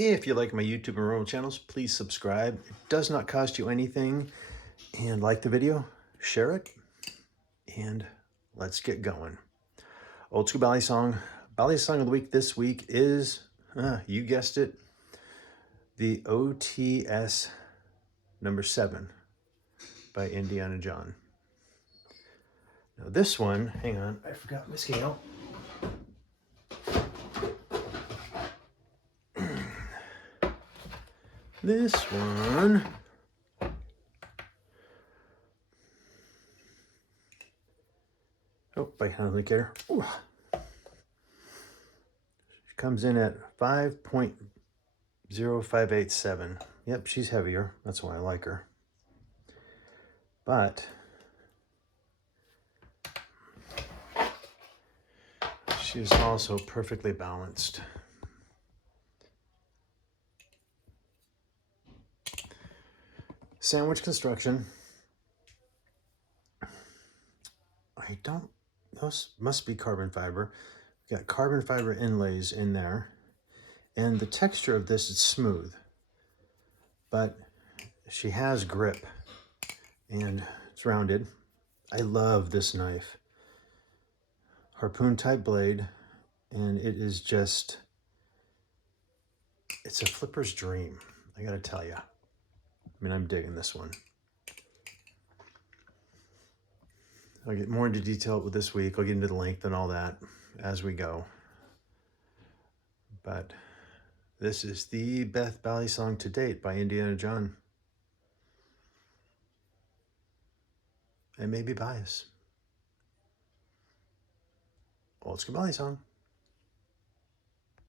If you like my YouTube and rural channels, please subscribe. It does not cost you anything. And like the video, share it, and let's get going. Old School Balisong. Balisong of the week this week is, you guessed it, the OTS number 7 by Indiana John. Now this one, hang on, I forgot my scale. This one, oh, by hand indicator. Ooh. She comes in at 5.0587. Yep, she's heavier. That's why I like her. But she's also perfectly balanced. Sandwich construction. Those must be carbon fiber. We've got carbon fiber inlays in there. And the texture of this is smooth. But she has grip. And it's rounded. I love this knife. Harpoon type blade. And it is just, it's a flipper's dream, I gotta tell you. I mean, I'm digging this one. I'll get more into detail with this week. I'll get into the length and all that as we go. But this is the best Balisong to date by Indiana John. I may be biased. Old School Balisong.